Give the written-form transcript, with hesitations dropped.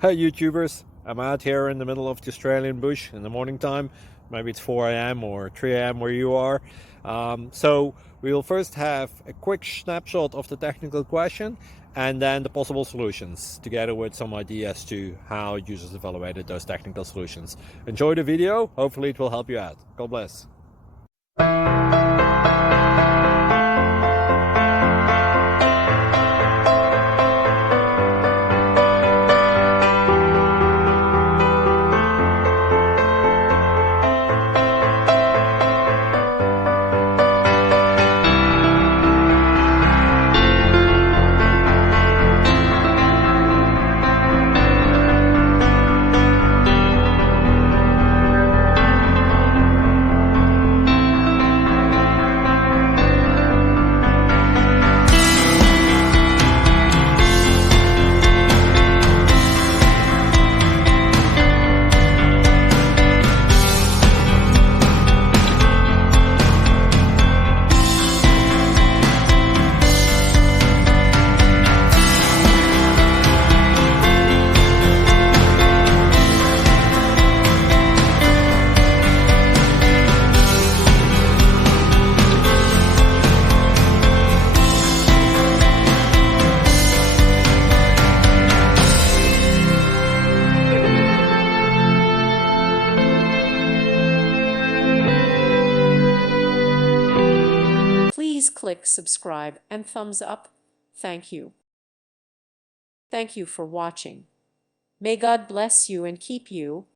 Hey YouTubers, I'm out here in the middle of the Australian bush in the morning time. Maybe it's 4 a.m. or 3 a.m. where you are. So we will first have a quick snapshot of the technical question and then the possible solutions, together with some ideas to how users evaluated those technical solutions. Enjoy the video, hopefully it will help you out. God bless. Please click subscribe and thumbs up. Thank you. Thank you for watching. May God bless you and keep you.